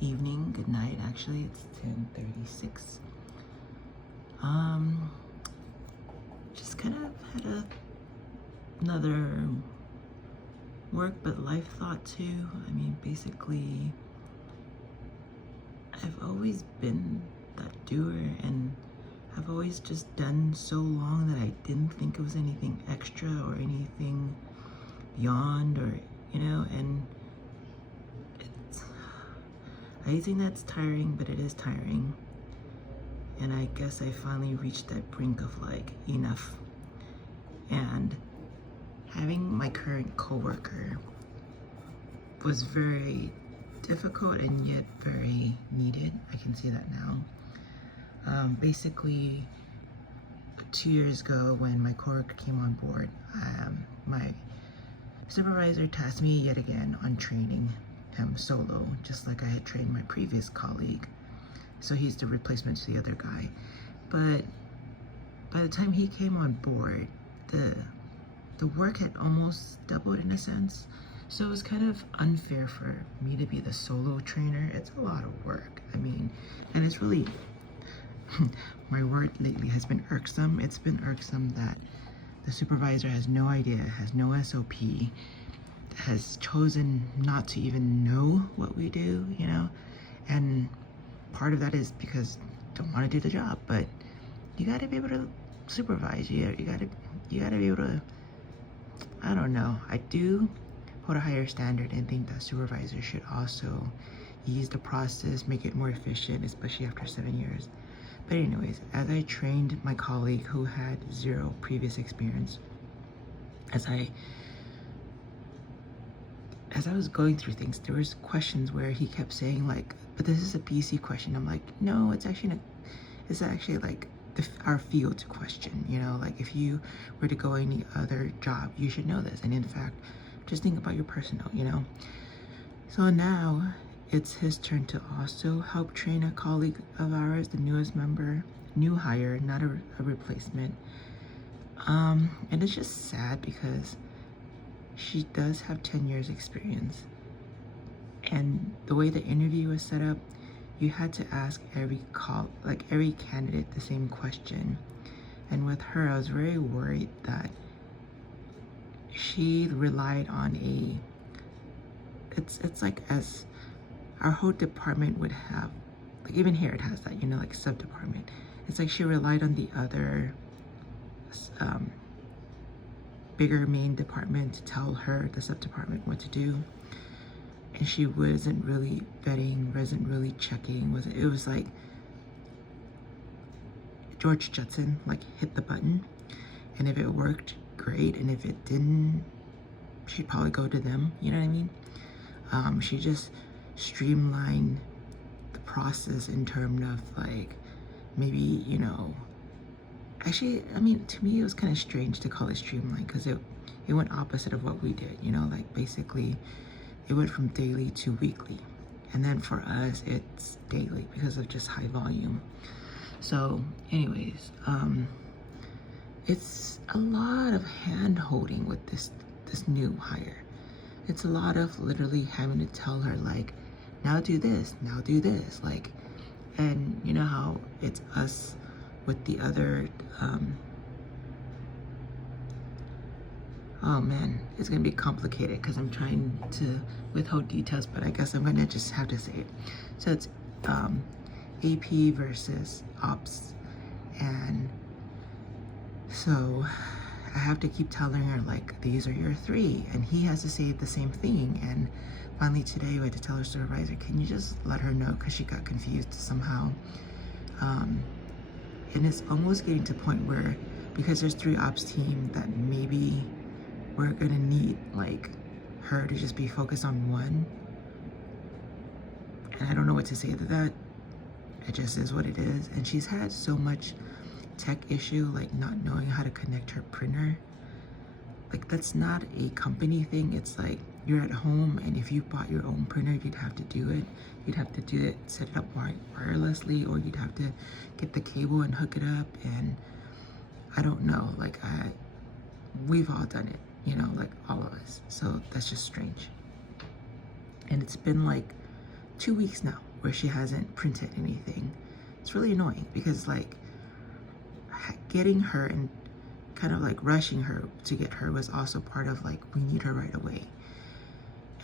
evening, good night. Actually, it's 10:36. Just kind of had another work but life thought too. I mean, basically, I've always been that doer, and I've always just done so long that I didn't think it was anything extra or anything beyond, or and it's, I think that's tiring, but it is tiring. And I guess I finally reached that brink of like enough. And having my current coworker was very difficult and yet very needed. I can see that now. Basically, 2 years ago when my coworker came on board, my supervisor tasked me yet again on training him solo, just like I had trained my previous colleague. So he's the replacement to the other guy. But by the time he came on board, the work had almost doubled in a sense. So it was kind of unfair for me to be the solo trainer. It's a lot of work. I mean, and it's really, my word lately has been irksome. It's been irksome that the supervisor has no idea, has no SOP, has chosen not to even know what we do, and part of that is because don't want to do the job, but you got to be able to supervise. You got to be able to, I don't know. I do hold a higher standard and think that supervisors should also ease the process, make it more efficient, especially after 7 years. But anyways, as I trained my colleague who had zero previous experience, as I was going through things, there was questions where he kept saying like, but this is a PC question. I'm like, no, it's actually like our field question, like if you were to go any other job, you should know this. And in fact, just think about your personnel, So now it's his turn to also help train a colleague of ours, the newest member, new hire, not a replacement. And it's just sad because she does have 10 years experience. And the way the interview was set up, you had to ask every candidate the same question. And with her, I was very worried that she relied on it's like, as our whole department would have, like even here it has that, like sub-department. It's like she relied on the other bigger main department to tell her, the sub-department, what to do. And she wasn't really vetting, wasn't really checking. It was like George Jetson, like hit the button, and if it worked, great, and if it didn't, she'd probably go to them, you know what I mean? She just streamlined the process in terms of like, maybe, actually, I mean, to me it was kind of strange to call it streamlined, because it went opposite of what we did, like basically it went from daily to weekly. And then for us, it's daily because of just high volume. So anyways, it's a lot of hand holding with this new hire. It's a lot of literally having to tell her like, now do this, like, and you know how it's us with the other, oh man, it's gonna be complicated because I'm trying to withhold details, but I guess I'm gonna just have to say it. So it's AP versus ops, and so I have to keep telling her like, these are your three, and he has to say the same thing. And finally today we had to tell her supervisor, can you just let her know, because she got confused somehow. And it's almost getting to a point where, because there's 3 ops team, that maybe we're gonna need like her to just be focused on one. And I don't know what to say to that. It just is what it is. And she's had so much tech issue, like not knowing how to connect her printer. Like that's not a company thing. It's like you're at home, and if you bought your own printer, you'd have to do it. You'd have to do it, set it up wirelessly, or you'd have to get the cable and hook it up. And I don't know, like we've all done it, like all of us. So that's just strange. And it's been like 2 weeks now. where she hasn't printed anything. It's really annoying because like getting her and kind of like rushing her to get her was also part of like, we need her right away.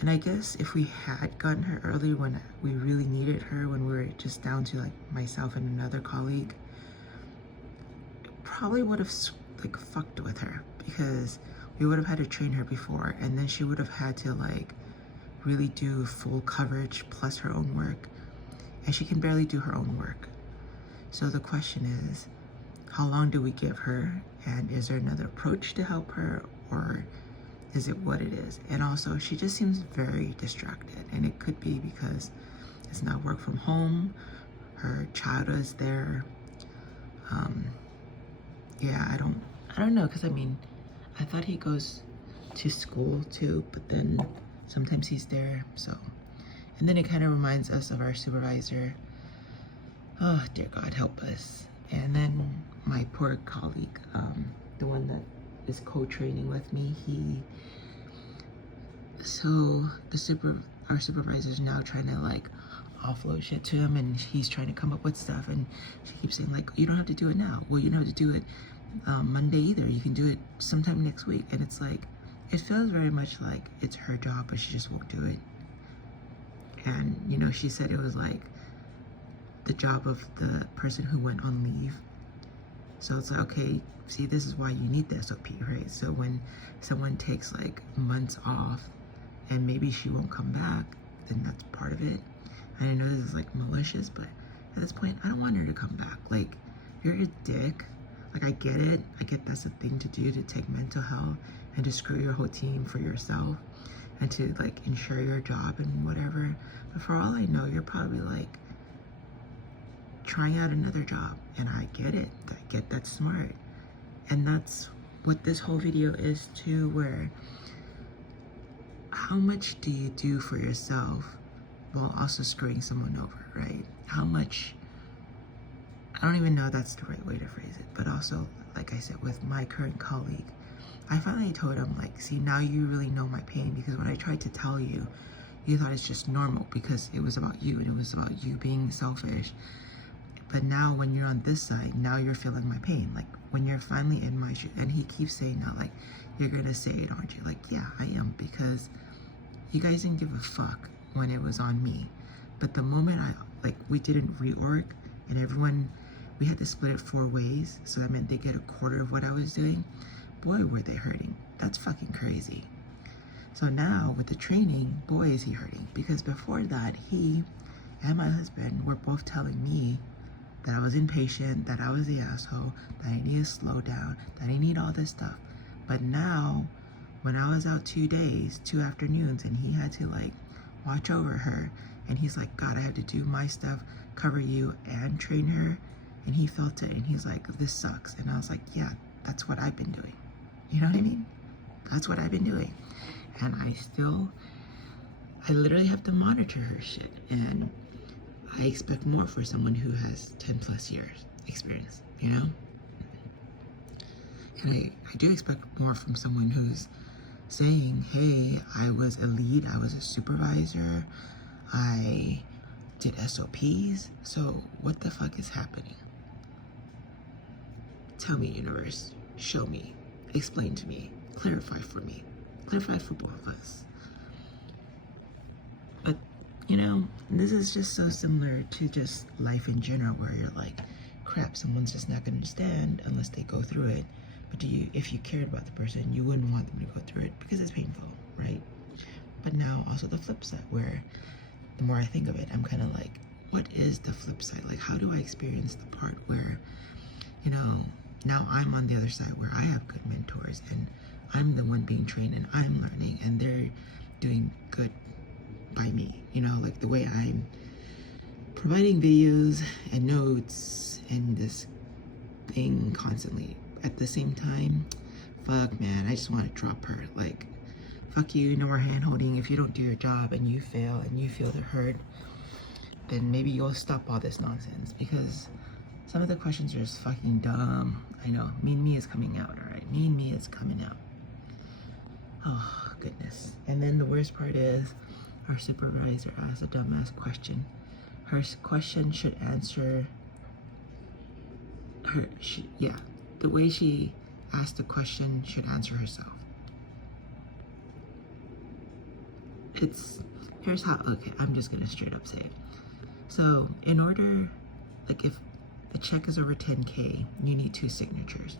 And I guess if we had gotten her early when we really needed her, when we were just down to like myself and another colleague, probably would have like fucked with her, because we would have had to train her before, and then she would have had to like really do full coverage plus her own work, and she can barely do her own work. So the question is, how long do we give her, and is there another approach to help her, or is it what it is? And also, she just seems very distracted, and it could be because it's not work from home, her child is there. Yeah, I don't know, because I mean, I thought he goes to school too, but then sometimes he's there, so. And then it kind of reminds us of our supervisor. Oh, dear God, help us. And then my poor colleague, the one that is co-training with me, our supervisor is now trying to like offload shit to him, and he's trying to come up with stuff, and she keeps saying like, you don't have to do it now. Well, you don't have to do it Monday either. You can do it sometime next week. And it's like, it feels very much like it's her job, but she just won't do it. And you know, she said it was like the job of the person who went on leave. So it's like, okay, see, this is why you need the SOP, right? So when someone takes like months off and maybe she won't come back, then that's part of it. And I know this is like malicious, but at this point, I don't want her to come back. Like, you're a dick. Like, I get it. I get that's a thing to do, to take mental health and to screw your whole team for yourself and to like ensure your job and whatever. But for all I know, you're probably like trying out another job, and I get it. I get that's smart. And that's what this whole video is too, where how much do you do for yourself while also screwing someone over, right? How much, I don't even know if that's the right way to phrase it, but also, like I said, with my current colleague, I finally told him like, see, now you really know my pain, because when I tried to tell you, you thought it's just normal because it was about you and it was about you being selfish. But now when you're on this side, now you're feeling my pain. Like when you're finally in my shoe, and he keeps saying now, like, you're gonna say it, aren't you? Like, yeah, I am, because you guys didn't give a fuck when it was on me. But the moment we didn't reorg, and everyone, we had to split it 4 ways, so that meant they get a quarter of what I was doing. Boy, were they hurting. That's fucking crazy. So now with the training, boy, is he hurting, because before that, he and my husband were both telling me that I was impatient, that I was the asshole, that I need to slow down, that I need all this stuff. But now, when I was out 2 days, 2 afternoons, and he had to like watch over her, and he's like, God, I have to do my stuff, cover you, and train her, and he felt it, and he's like, this sucks. And I was like, yeah, that's what I've been doing. You know what I mean? That's what I've been doing. And I literally have to monitor her shit, and I expect more for someone who has 10 plus years experience, you know? And I do expect more from someone who's saying, hey, I was a lead, I was a supervisor, I did SOPs, so what the fuck is happening? Tell me, universe, show me, explain to me, clarify for me, clarify for both of us. But, you know, this is just so similar to just life in general, where you're like, crap, someone's just not gonna understand unless they go through it. But if you cared about the person, you wouldn't want them to go through it because it's painful, right? But now also the flip side, where the more I think of it, I'm kind of like, what is the flip side? Like, how do I experience the part where, you know, now I'm on the other side where I have good mentors and I'm the one being trained and I'm learning and they're doing good by me, you know, like the way I'm providing videos and notes and this thing constantly. At the same time, fuck man, I just want to drop her. Like, fuck you, no more hand holding. If you don't do your job and you fail and you feel the hurt, then maybe you'll stop all this nonsense, because some of the questions are just fucking dumb. I know, mean me is coming out, alright? Mean me is coming out. Oh, goodness. And then the worst part is, our supervisor asked a dumbass question. her question should answer her, the way she asked the question should answer herself. Here's how, okay, I'm just gonna straight up say it. So in order, like if the check is over 10K, you need 2 signatures.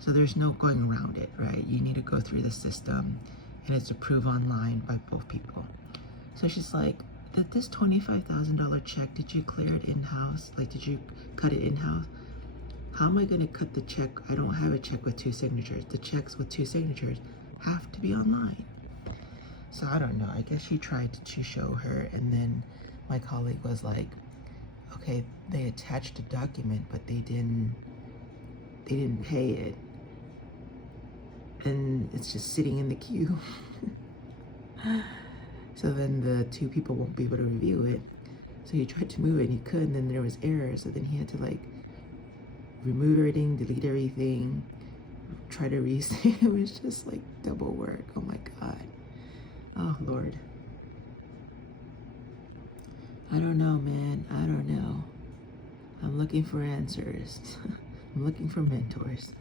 So there's no going around it, right? You need to go through the system and it's approved online by both people. So she's like, this $25,000 check, did you clear it in-house? Like, did you cut it in-house? How am I gonna cut the check? I don't have a check with 2 signatures. The checks with 2 signatures have to be online. So I don't know, I guess she tried to show her, and then my colleague was like, okay, they attached a document, but they didn't pay it. And it's just sitting in the queue. So then the 2 people won't be able to review it. So he tried to move it and he couldn't, and then there was error. So then he had to like remove everything, delete everything, try to reset. It was just like double work. Oh my God. Oh Lord. I don't know, man. I don't know. I'm looking for answers. I'm looking for mentors.